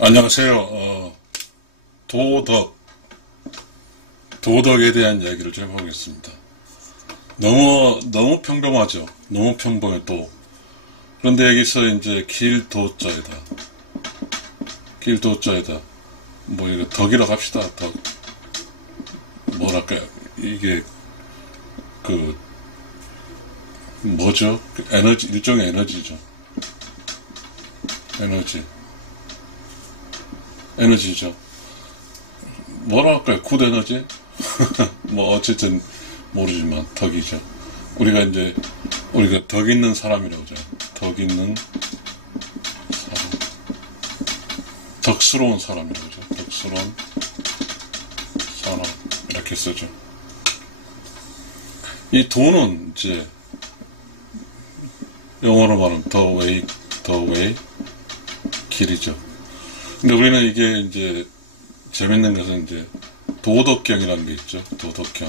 안녕하세요. 도덕에 대한 이야기를 좀 해보겠습니다. 너무 평범하죠. 너무 평범해, 도. 그런데 여기서 이제 길도자에다. 뭐, 이거 덕이라고 합시다, 덕. 뭐랄까요. 이게, 뭐죠? 에너지, 일종의 에너지죠. 에너지죠. 뭐라 할까요? 굿 에너지? 뭐, 어쨌든, 모르지만, 덕이죠. 우리가 덕 있는 사람이라고 하죠. 덕 있는 사람. 덕스러운 사람이라고 하죠. 덕스러운 사람. 이렇게 쓰죠. 이 도는 이제, 영어로 말하면 the way, 길이죠. 근데 우리는 이게 이제 재밌는 것은 이제 도덕경이라는 게 있죠. 도덕경.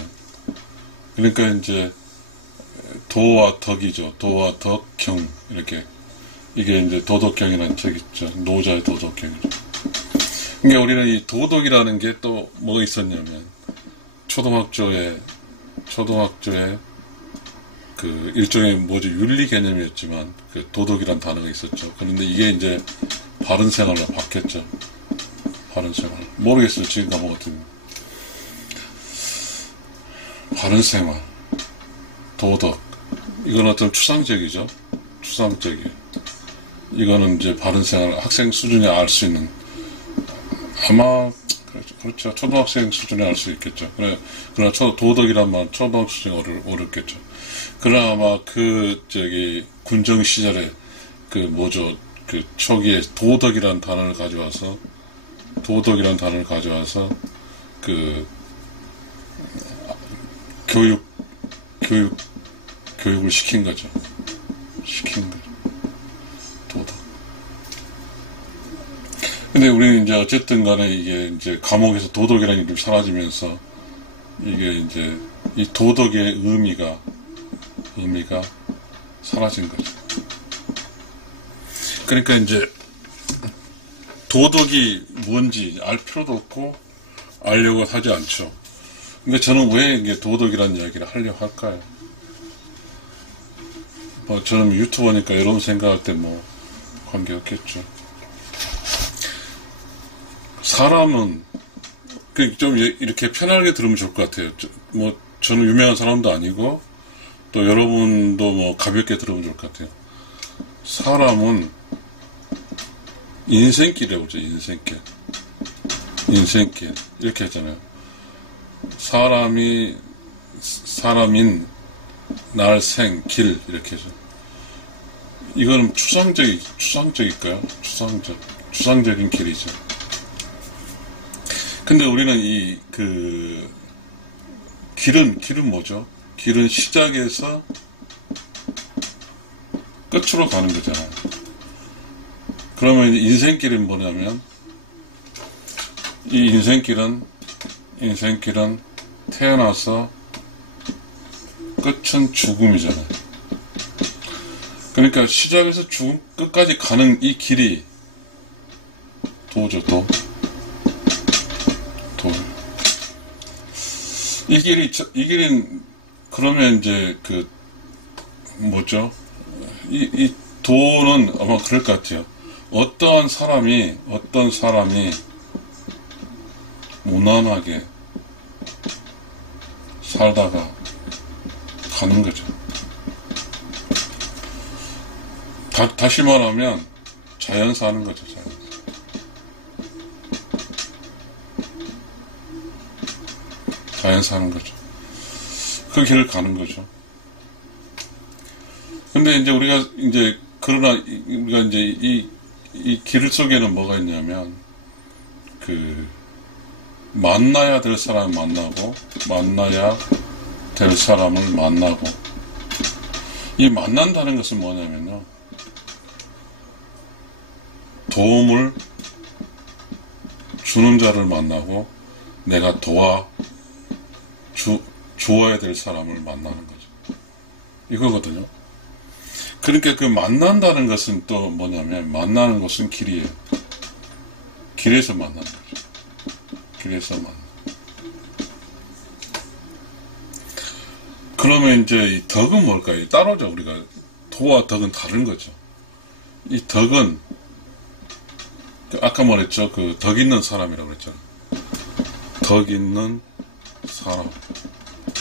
그러니까 이제 도와 덕이죠. 도와 덕경 이렇게 이게 이제 도덕경이라는 책 있죠. 노자의 도덕경이죠. 그러니까 우리는 이 도덕이라는 게 또 뭐가 있었냐면 초등학교에 그 일종의 윤리 개념이었지만 그 도덕이란 단어가 있었죠. 그런데 이게 이제 바른 생활로 바뀌었죠. 바른 생활. 모르겠어요. 지금 까먹었더니. 바른 생활. 도덕. 이건 어떤 추상적이죠. 추상적이에요. 이거는 이제 바른 생활, 학생 수준에 알 수 있는. 아마, 그렇죠. 초등학생 수준에 알 수 있겠죠. 그러나 도덕이란 말, 초등학생 수준에 어렵겠죠. 그러나 아마 군정 시절에 초기에 도덕이란 단어를 가져와서 교육을 시킨 거죠. 도덕. 근데 우리는 이제 어쨌든 간에 이게 이제 감옥에서 도덕이라는 게 사라지면서 이게 이제 이 도덕의 의미가 사라진 거죠. 그러니까 이제 도덕이 뭔지 알 필요도 없고 알려고 하지 않죠. 그러니까 저는 왜 이게 도덕이라는 이야기를 하려고 할까요? 뭐 저는 유튜버니까 여러분 생각할 때 뭐 관계없겠죠. 사람은 좀 이렇게 편하게 들으면 좋을 것 같아요. 뭐 저는 유명한 사람도 아니고 또 여러분도 뭐 가볍게 들으면 좋을 것 같아요. 사람은 인생길이라고 하죠. 인생길 이렇게 했잖아요. 사람인 날생 길 이렇게 해서 이거는 추상적일까요? 추상적인 길이죠. 근데 우리는 길은 뭐죠? 길은 시작에서 끝으로 가는 거잖아요. 그러면 인생길은 뭐냐면 이 인생길은 태어나서 끝은 죽음이잖아요. 그러니까 시작에서 죽음 끝까지 가는 이 길이 도죠. 도. 이 길은 그러면 이제 이 도는 아마 그럴 것 같아요. 어떤 사람이 무난하게 살다가 가는 거죠. 다시 말하면 자연 사는 거죠. 자연 사는 거죠. 그 길을 가는 거죠. 근데 이제 우리가 이 길 속에는 뭐가 있냐면 만나야 될 사람을 만나고 만나야 될 사람을 만나고 이 만난다는 것은 뭐냐면요. 도움을 주는 자를 만나고 내가 주어야 될 사람을 만나는 거죠. 이거거든요. 그러니까 그 만난다는 것은 또 뭐냐면 만나는 것은 길이에요. 길에서 만나는 거죠. 길에서 만나. 그러면 이제 이 덕은 뭘까요? 따로죠. 우리가 도와 덕은 다른 거죠. 이 덕은 아까 말했죠. 그 덕 있는 사람이라고 그랬잖아요. 덕 있는 사람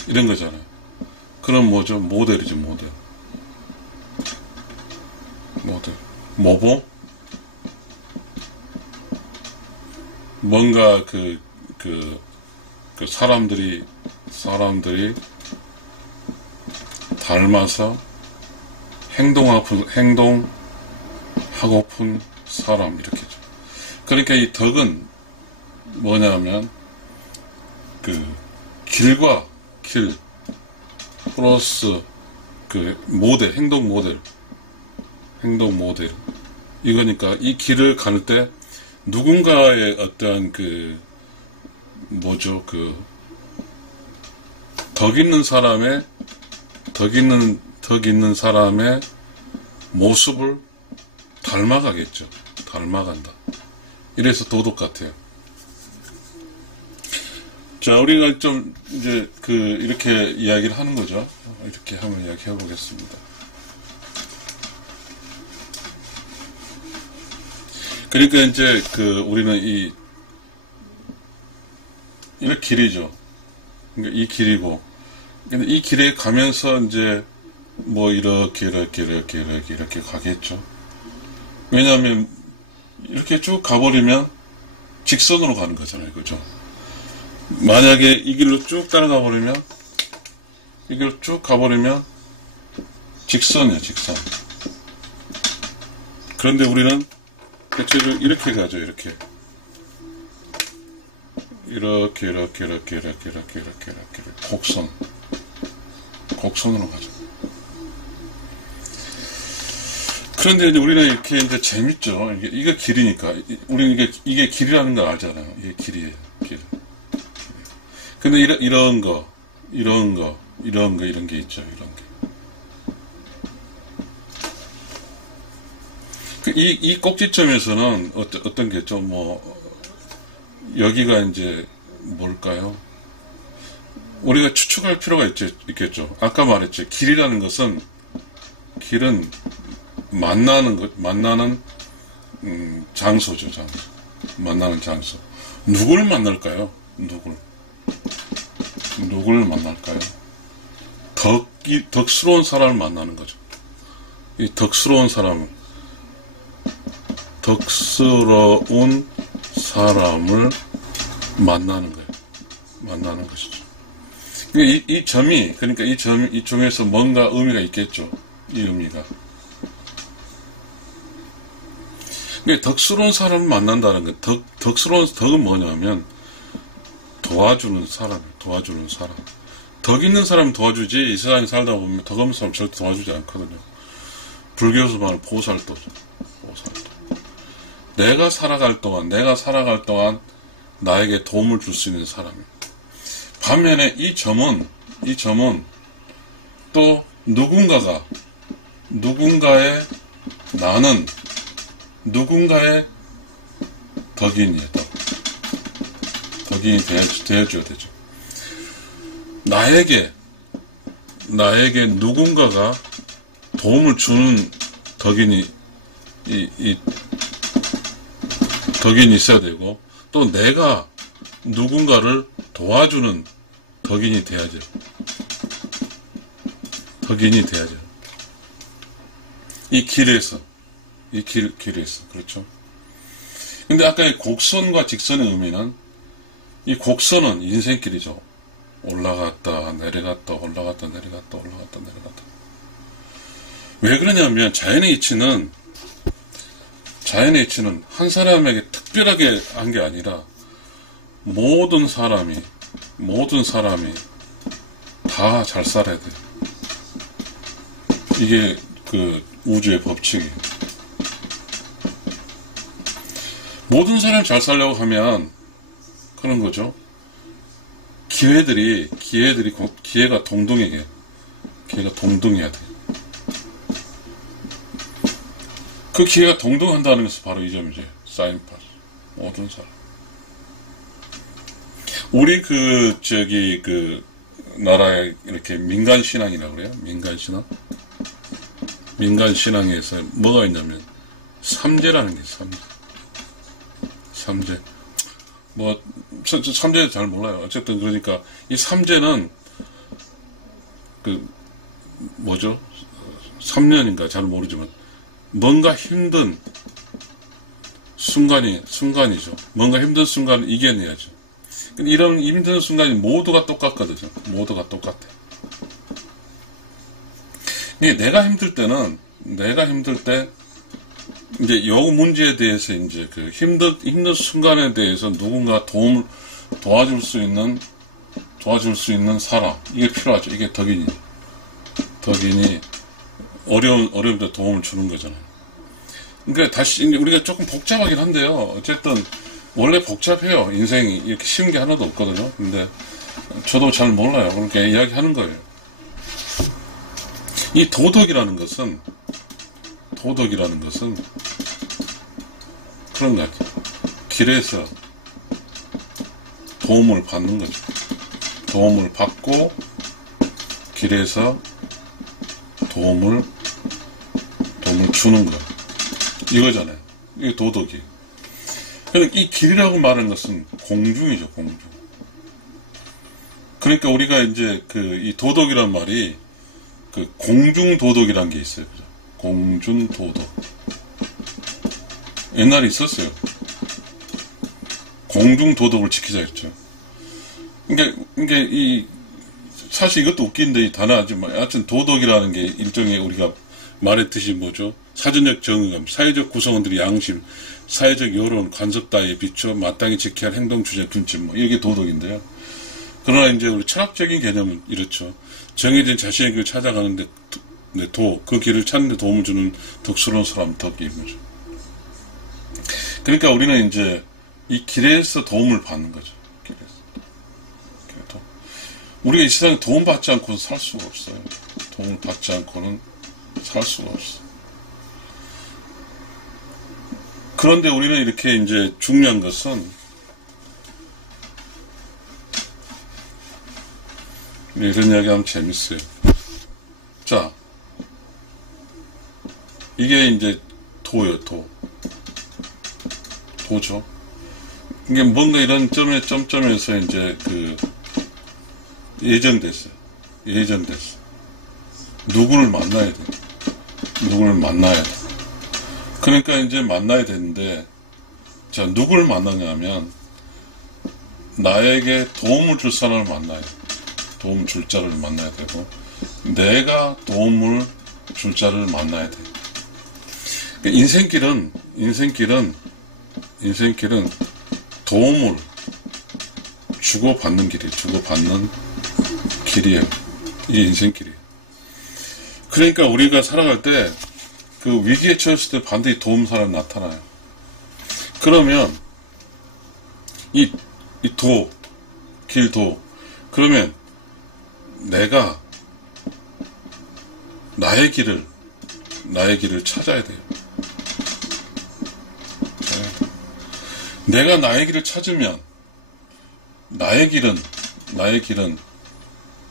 이런 거잖아요. 그럼 뭐죠? 모델이죠. 모델. 모보? 뭔가 그 사람들이 닮아서 행동하고픈 사람, 이렇게죠. 그러니까 이 덕은 뭐냐면, 길과 길, 플러스, 모델, 행동 모델. 이거니까, 이 길을 갈 때, 누군가의 어떠한 덕 있는 사람의 모습을 닮아가겠죠. 닮아간다. 이래서 도덕 같아요. 자, 우리가 좀 이제 이렇게 이야기를 하는 거죠. 이렇게 한번 이야기해 보겠습니다. 그러니까 이제 우리는 이렇게 길이죠. 그러니까 이 길이고, 근데 이 길에 가면서 이제 뭐 이렇게 가겠죠. 왜냐하면 이렇게 쭉 가버리면 직선으로 가는 거잖아요, 그죠? 만약에 이 길로 쭉 따라가 버리면, 이 길로 쭉 가버리면 직선이에요, 직선. 그런데 우리는 대체로 이렇게 가죠, 이렇게 곡선으로 가죠. 그런데 이제 우리는 이렇게 이제 재밌죠. 이게 길이니까. 우리는 이게 길이라는 걸 알잖아요. 이게 길이에요, 길. 근데 이런 게 있죠, 이런 게. 이 꼭지점에서는 어떤 게 좀 여기가 이제 뭘까요? 우리가 추측할 필요가 있겠죠. 아까 말했죠. 길이라는 것은, 길은 만나는 장소죠, 장소. 만나는 장소. 누구를 만날까요? 누구를 만날까요? 덕스러운 사람을 만나는 거죠. 이 덕스러운 사람을 만나는 거예요. 만나는 것이죠. 이 점에서 뭔가 의미가 있겠죠. 이 의미가. 덕스러운 사람을 만난다는 거, 덕은 뭐냐면, 도와주는 사람. 덕 있는 사람 도와주지, 이 세상에 살다 보면 덕 없는 사람 절대 도와주지 않거든요. 불교에서 말하는 보살도죠. 내가 살아갈 동안 나에게 도움을 줄 수 있는 사람이에요. 반면에 이 점은 또 누군가의 덕인이에요. 덕인이 되어줘야 되죠. 나에게 누군가가 도움을 주는 덕인이 있어야 되고, 또 내가 누군가를 도와주는 덕인이 돼야죠. 이 길에서. 그렇죠. 근데 아까 이 곡선과 직선의 의미는, 이 곡선은 인생길이죠. 올라갔다 내려갔다. 왜 그러냐면 자연의 이치는 한 사람에게 특별하게 한 게 아니라 모든 사람이 다 잘 살아야 돼요. 이게 우주의 법칙이에요. 모든 사람이 잘 살려고 하면 그런 거죠. 기회가 동등해야 돼요. 그 기회가 동등한다는 것은 바로 이 점이죠. 사인파스. 모든 사람. 우리 나라에 이렇게 민간신앙이라고 그래요? 민간신앙? 민간신앙에서 뭐가 있냐면, 삼재라는 게 있어요, 삼재. 삼재 잘 몰라요. 어쨌든, 그러니까, 이 삼재는, 3년인가 잘 모르지만, 뭔가 힘든 순간이죠. 뭔가 힘든 순간을 이겨내야죠. 이런 힘든 순간이 모두가 똑같거든요. 모두가 똑같아. 내가 힘들 때, 이제 요 문제에 대해서 이제 힘든 순간에 대해서 누군가 도와줄 수 있는 사람, 이게 필요하죠. 이게 덕인이 어려운 데 도움을 주는 거잖아요. 그러니까 다시, 우리가 조금 복잡하긴 한데요. 어쨌든, 원래 복잡해요. 인생이. 이렇게 쉬운 게 하나도 없거든요. 근데, 저도 잘 몰라요. 그러니까 이야기하는 거예요. 이 도덕이라는 것은 그런 거 같아요. 길에서 도움을 받는 거죠. 도움을 받고, 길에서 도움을 주는 거. 이거잖아요. 이게 도덕이. 그러니까 이 길이라고 말하는 것은 공중이죠, 공중. 그러니까 우리가 이제 이 도덕이란 말이 공중도덕이란 게 있어요. 그죠? 공중도덕. 옛날에 있었어요. 공중도덕을 지키자 했죠. 그러니까 사실 이것도 웃긴데 이 단어지만 하여튼 도덕이라는 게 일종의 우리가 말했듯이 뭐죠? 사전적 정의감, 사회적 구성원들의 양심, 사회적 여론, 관습 따위에 비춰 마땅히 지켜야 할 행동 주제 분집 이게 도덕인데요. 그러나 이제 우리 철학적인 개념은 이렇죠. 정해진 자신의 길을 찾아가는데 그 길을 찾는 데 도움을 주는 덕스러운 사람 덕이 거죠. 그러니까 우리는 이제 이 길에서 도움을 받는 거죠. 우리가 이 세상에 도움 받지 않고는 살 수가 없어요. 도움을 받지 않고는 살 수가 없어. 그런데 우리는 이렇게 이제 중요한 것은 이런 이야기 하면 재밌어요. 자, 이게 이제 도예요, 도죠. 이게 뭔가 이런 점에서 이제 예정됐어요. 누구를 만나야 돼. 그러니까 이제 만나야 되는데, 자, 누구를 만나냐면, 나에게 도움을 줄 사람을 만나야 돼. 도움 줄 자를 만나야 되고, 내가 도움을 줄 자를 만나야 돼. 그러니까 인생길은 도움을 주고받는 길이에요. 이게 인생길이에요. 그러니까 우리가 살아갈 때, 위기에 처했을 때 반드시 도움 사람이 나타나요. 그러면, 그러면, 내가, 나의 길을 찾아야 돼요. 내가 나의 길을 찾으면, 나의 길은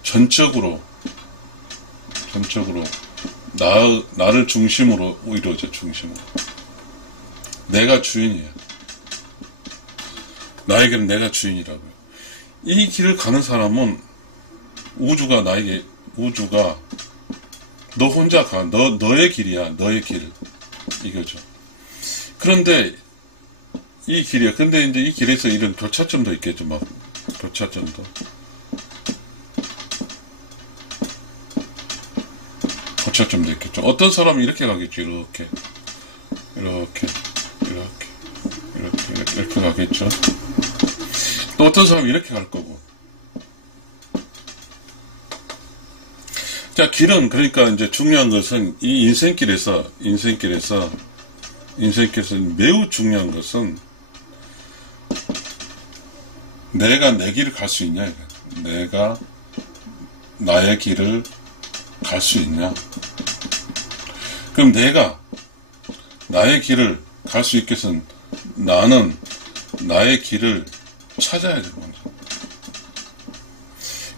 전적으로 나를 중심으로 이루어져, 중심으로. 내가 주인이에요. 나의 길은 내가 주인이라고요. 이 길을 가는 사람은 우주가 너 혼자 가. 너의 길이야. 너의 길. 이거죠. 그런데 이 길이야. 근데 이제 이 길에서 이런 교차점도 있겠죠. 교차점도. 교차점도 있겠죠. 어떤 사람은 이렇게 가겠죠. 이렇게 가겠죠. 또 어떤 사람은 이렇게 갈 거고. 자, 길은, 그러니까 이제 중요한 것은, 이 인생길에서 매우 중요한 것은, 내가 내 길을 갈 수 있냐, 내가 나의 길을 갈 수 있냐. 그럼 내가 나의 길을 갈 수 있게 해서는 나는 나의 길을 찾아야 되는 거죠.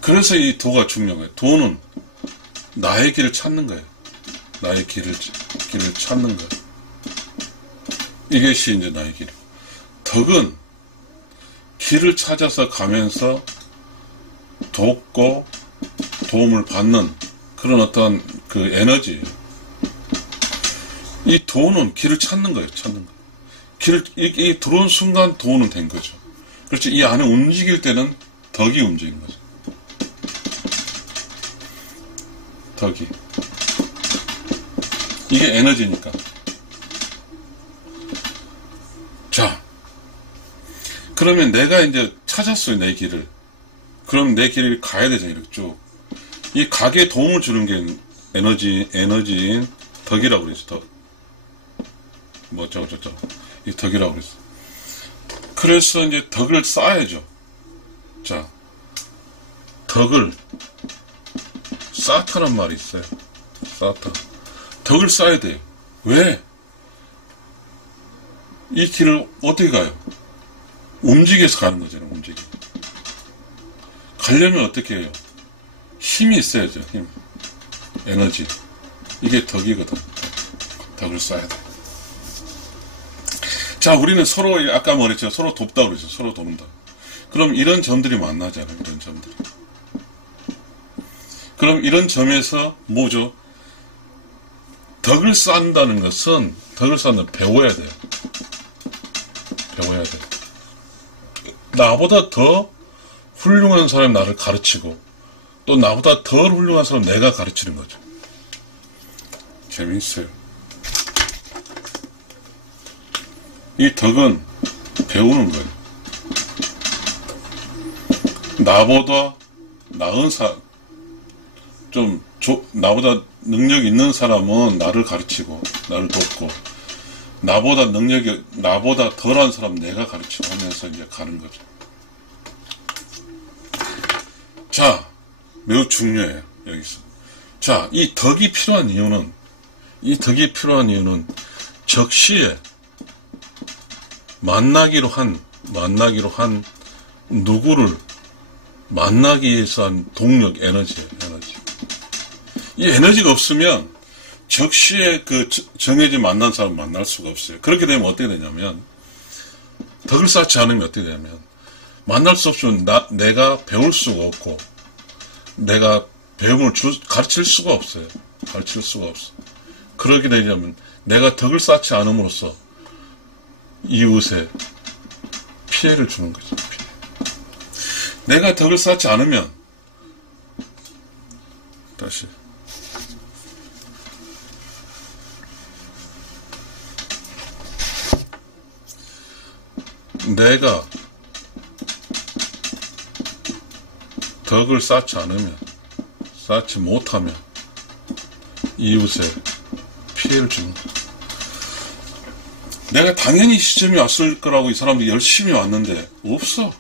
그래서 이 도가 중요한 거예요. 도는 나의 길을 찾는 거예요. 나의 길을 찾는 거예요. 이것이 이제 나의 길. 덕은 길을 찾아서 가면서 돕고 도움을 받는 그런 어떤 그 에너지예요. 이 도는 길을 찾는 거예요. 찾는 거. 이 들어온 순간 도는 된 거죠. 그렇죠. 이 안에 움직일 때는 덕이 움직이는 거죠. 덕이. 이게 에너지니까. 자, 그러면 내가 이제 찾았어요, 내 길을. 그럼 내 길을 가야 되잖아요, 이렇게 쭉. 이 가게에 도움을 주는 게 에너지인 덕이라고 그랬어, 덕. 뭐 어쩌고저쩌고. 이 덕이라고 그랬어. 그래서 이제 덕을 쌓아야죠. 자, 덕을 쌓다는 말이 있어요. 쌓다. 덕을 쌓아야 돼요. 왜? 이 길을 어떻게 가요? 움직여서 가는 거잖아요. 움직여. 가려면 어떻게 해요? 힘이 있어야죠. 힘. 에너지. 이게 덕이거든. 덕을 쌓아야 돼. 자, 우리는 서로 아까 말했죠. 서로 돕다 그랬죠. 서로 돕는다. 그럼 이런 점들이 만나잖아요. 이런 점들이. 그럼 이런 점에서 뭐죠? 덕을 쌓는다는 것은 배워야 돼요. 배워야 돼. 나보다 더 훌륭한 사람이 나를 가르치고 또 나보다 더 훌륭한 사람 내가 가르치는 거죠. 재밌어요. 이 덕은 배우는 거예요. 나보다 나은 나보다 능력 있는 사람은 나를 가르치고 나를 돕고 나보다 덜한 사람 내가 가르치고 하면서 이제 가는 거죠. 자, 매우 중요해요, 여기서. 자, 이 덕이 필요한 이유는 적시에 만나기로 한 누구를 만나기 위해서 한 동력, 에너지예요, 에너지. 이 에너지가 없으면 적시에 정해진 만난 사람 만날 수가 없어요. 그렇게 되면 어떻게 되냐면, 덕을 쌓지 않으면 어떻게 되냐면, 만날 수 없으면 내가 배울 수가 없고, 내가 배움을 가르칠 수가 없어요. 가르칠 수가 없어. 그렇게 되냐면, 내가 덕을 쌓지 않음으로써 이웃에 피해를 주는 거죠. 피해. 내가 덕을 쌓지 않으면, 다시. 내가 덕을 쌓지 못하면 이웃에 피해를 주는 거야. 내가 당연히 시점이 왔을 거라고 이 사람들이 열심히 왔는데 없어.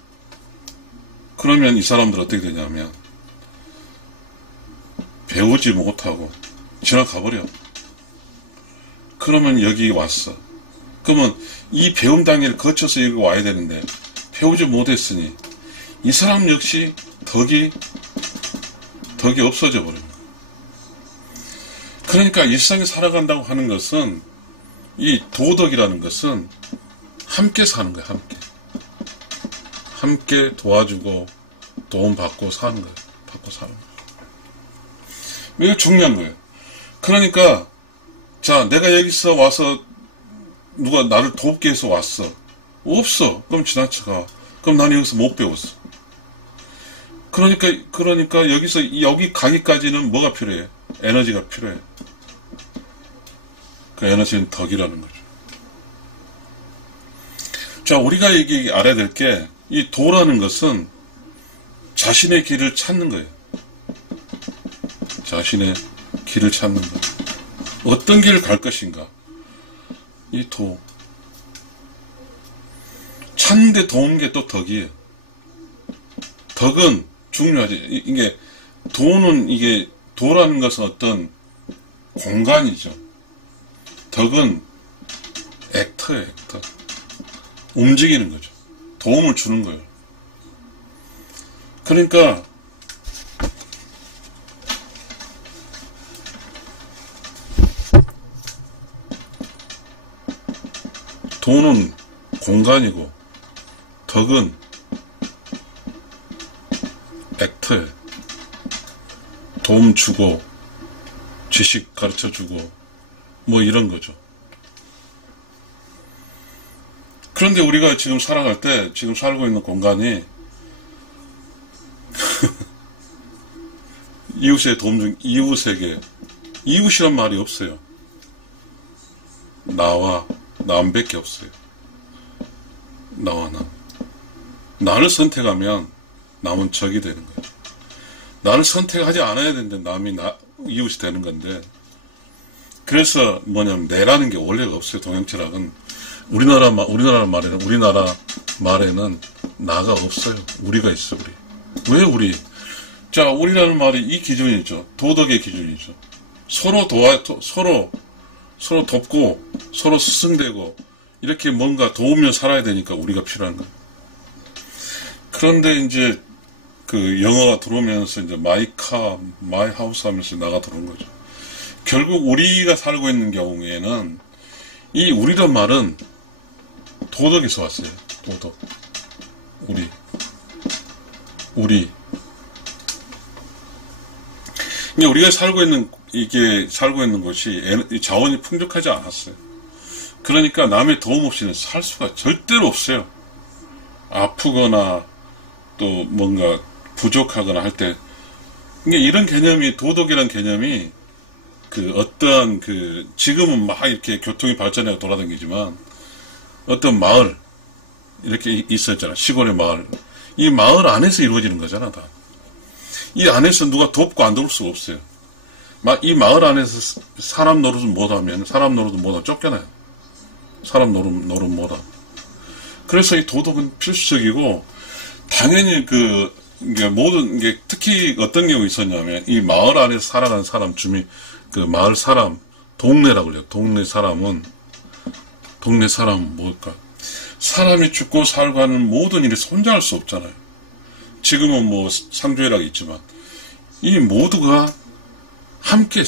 그러면 이 사람들 어떻게 되냐면 배우지 못하고 지나가버려. 그러면 여기 왔어. 그러면 이 배움 단계를 거쳐서 여기 와야 되는데 배우지 못했으니 이 사람 역시 덕이 없어져 버립니다. 그러니까 일상에 살아간다고 하는 것은 이 도덕이라는 것은 함께 사는 거예요. 함께 도와주고 도움받고 사는 거예요. 받고 사는 거예요. 이거 중요한 거예요. 그러니까 자, 내가 여기서 와서 누가 나를 돕기 위해서 왔어. 없어. 그럼 지나쳐가. 그럼 나는 여기서 못 배웠어. 그러니까 여기 가기까지는 뭐가 필요해? 에너지가 필요해. 그 에너지는 덕이라는 거죠. 자, 우리가 여기 알아야 될 게, 이 도라는 것은 자신의 길을 찾는 거예요. 자신의 길을 찾는 거. 어떤 길을 갈 것인가? 이 도. 찾는데 도운 게 또 덕이에요. 덕은 중요하지. 도라는 것은 어떤 공간이죠. 덕은 액터예요, 액터. 움직이는 거죠. 도움을 주는 거예요. 그러니까 돈은 공간이고 덕은 액터에 도움 주고 지식 가르쳐 주고 뭐 이런 거죠. 그런데 우리가 지금 살아갈 때 지금 살고 있는 공간이 이웃의 도움 중 이웃에게 이웃이란 말이 없어요. 나와 남밖에 없어요. 나와 남. 나를 선택하면 남은 적이 되는 거예요. 나를 선택하지 않아야 되는데 남이 이웃이 되는 건데, 그래서 뭐냐면 내라는 게 원래가 없어요. 동양철학은 우리나라 말에는 나가 없어요. 우리가 있어. 우리. 왜 우리? 자, 우리라는 말이 이 기준이죠. 도덕의 기준이죠. 서로 돕고 서로 스승되고 이렇게 뭔가 도우며 살아야 되니까 우리가 필요한 거예요. 그런데 이제 그 영어가 들어오면서 이제 마이 카, 마이 하우스 하면서 나가 들어온 거죠. 결국 우리가 살고 있는 경우에는 이 우리란 말은 도덕에서 왔어요. 도덕. 우리. 근데 우리가 살고 있는 것이 자원이 풍족하지 않았어요. 그러니까 남의 도움 없이는 살 수가 절대로 없어요. 아프거나 또 뭔가 부족하거나 할 때. 그러니까 이런 개념이, 도덕이란 개념이 어떠한 지금은 막 이렇게 교통이 발전해서 돌아다니지만 어떤 마을, 이렇게 있었잖아. 시골의 마을. 이 마을 안에서 이루어지는 거잖아, 다. 이 안에서 누가 돕고 안 도울 수가 없어요. 이 마을 안에서 사람 노릇을 못하면 쫓겨나요. 사람 노릇 못하면. 그래서 이 도덕은 필수적이고, 당연히 모든 게 특히 어떤 경우 있었냐면, 이 마을 안에서 살아가는 사람, 마을 사람, 동네라고 그래요. 동네 사람은 뭘까? 사람이 죽고 살고 하는 모든 일에 손자할 수 없잖아요. 지금은 뭐 상조회라고 있지만 이 모두가 함께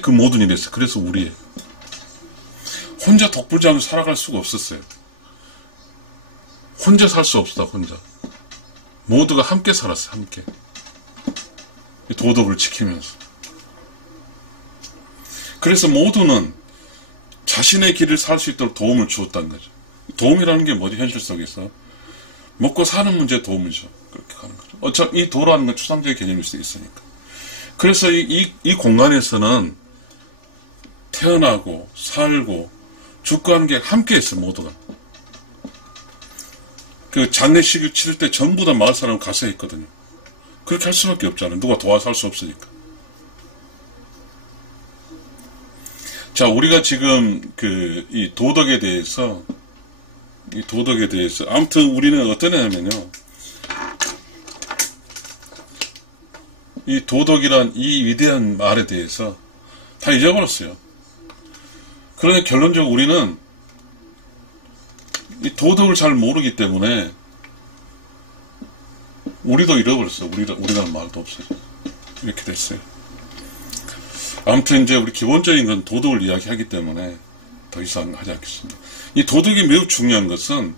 그 모든 일에 있어요. 그래서 우리의 혼자 독불장을 살아갈 수가 없었어요. 혼자 살 수 없다. 혼자 모두가 함께 살았어요. 함께 도덕을 지키면서. 그래서 모두는 자신의 길을 살 수 있도록 도움을 주었다는 거죠. 도움이라는 게 뭐지? 현실 속에서 먹고 사는 문제에 도움을 줘. 그렇게 가는 거죠. 어차피 이 도라는 건 추상적인 개념일 수 있으니까. 그래서 이 공간에서는 태어나고 살고 죽고 하는 게 함께 있어요. 모두가. 장례식을 치를 때 전부 다 마을 사람 가서 했거든요. 그렇게 할 수밖에 없잖아요. 누가 도와서 할 수 없으니까. 자, 우리가 지금 이 도덕에 대해서 아무튼 우리는 어떤 애냐면요, 이 도덕이란 이 위대한 말에 대해서 다 잊어버렸어요. 그러니 결론적으로 우리는 이 도덕을 잘 모르기 때문에 우리도 잃어버렸어요. 우리라는 말도 없어요. 이렇게 됐어요. 아무튼 이제 우리 기본적인 건 도덕을 이야기하기 때문에 더 이상 하지 않겠습니다. 이 도덕이 매우 중요한 것은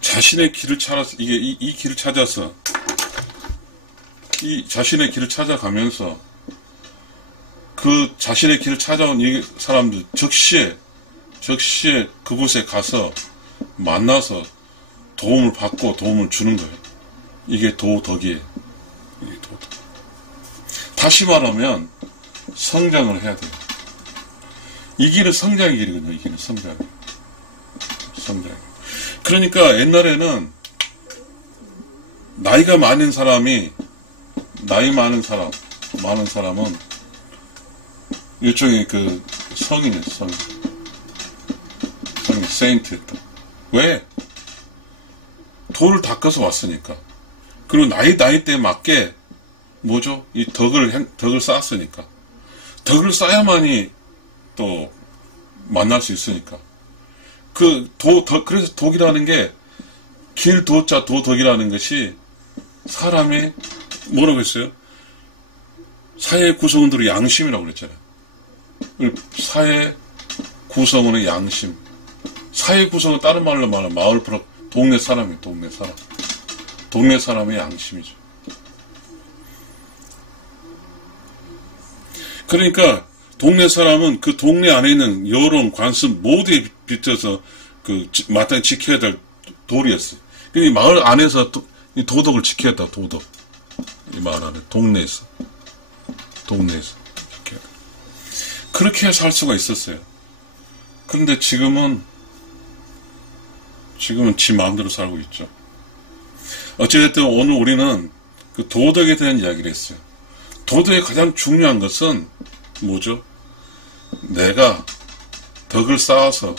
자신의 길을 찾아서, 이 길을 찾아서, 이 자신의 길을 찾아가면서 그 자신의 길을 찾아온 이 사람들 즉시에 그곳에 가서 만나서 도움을 받고 도움을 주는 거예요. 이게 도덕이에요. 이게 도덕. 다시 말하면 성장을 해야 돼요. 이 길은 성장의 길이거든요. 이 길은 성장. 그러니까 옛날에는 나이 많은 사람은 일종의 성인이에요. 성인 세인트였다. 왜? 도를 닦아서 왔으니까. 그리고 나이대에 맞게 뭐죠? 이 덕을 쌓았으니까. 덕을 쌓아야만이 또 만날 수 있으니까. 그래서 덕이라는 게, 길, 도자, 도덕이라는 것이 사람이 뭐라고 했어요? 사회 구성원들의 양심이라고 그랬잖아요. 사회 구성원의 양심. 사회 구성은 다른 말로 말하면 마을 프로, 동네 사람이에요, 동네 사람. 동네 사람의 양심이죠. 그러니까, 동네 사람은 그 동네 안에 있는 여론, 관습 모두에 빗대서 마땅히 지켜야 될 도리였어요. 이 마을 안에서 이 도덕을 지켜야 된다, 도덕. 이 마을 안에, 동네에서. 지켜야 돼. 그렇게 살 수가 있었어요. 그런데 지금은 지 마음대로 살고 있죠. 어쨌든 오늘 우리는 그 도덕에 대한 이야기를 했어요. 도덕의 가장 중요한 것은 뭐죠? 내가 덕을 쌓아서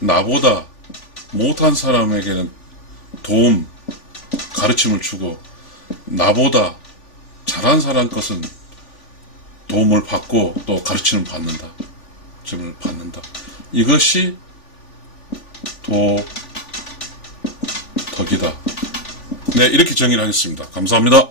나보다 못한 사람에게는 도움, 가르침을 주고 나보다 잘한 사람 것은 도움을 받고 또 가르침을 받는다. 이것이 덕이다. 네, 이렇게 정의를 하겠습니다. 감사합니다.